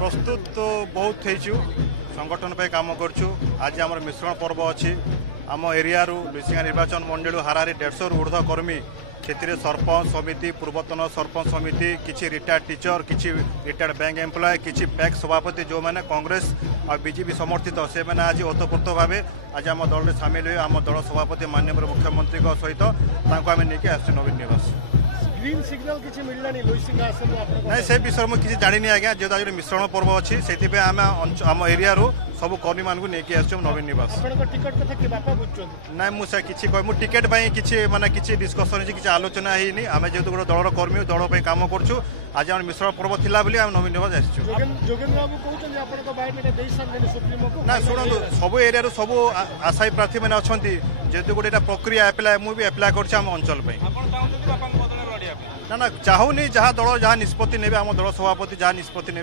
प्रस्तुत तो बहुत हो संगठन पे काम करूँ। आज आम मिश्रण पर्व अच्छी आम एरिया लुसिंगा निर्वाचन मंडल हारारी 150 ऊर्ध कर्मी से सरपंच समिति पूर्वतन सरपंच समिति किसी रिटायर्ड टीचर किसी रिटायर्ड बैंक एम्प्लॉय किसी पैक सभापति जो मैंने कांग्रेस और बीजेपी समर्थित से मैंने आज ओतप्रोत भाव आज आम दल में सामिल हुए आम दल सभापति माननीय मुख्यमंत्री सहित आम नहीं आस नवीन निवास ग्रीन सिग्नल किसी मिललानी लुइसिंगा आसन नहीं से विषय में किसी जानी आज्ञा जेहतु आज मिश्रण पर्व अच्छी से आम एरिया सब कर्मी मानक नहीं आस नवीन निवास टिकट कथा कि बापा बुझुछन ना मुझे किसी कह टिकेट किसी माने किसी डिस्कसन किसी आलोचना है आम जेहतु गोटे दलर कर्मी दल पर कम करूँ आज आम मिश्रण पर्व थिला बोली आम नवीन निवास आसचु जोगेन बाबू कहउछन जे आपन को बायोडेटा देई सारले सुप्रीमो को ना शुणु सब एरिया सब आशायी प्रार्थी मैंने अच्छा जेहतु गोटे प्रक्रिया एप्लाय मुझे एप्लाय कर अंचल ना ना चाहूनी जहाँ दल जहाँ निष्पत्ति ने आम दल सभापति जहाँ निष्पत्ति ने।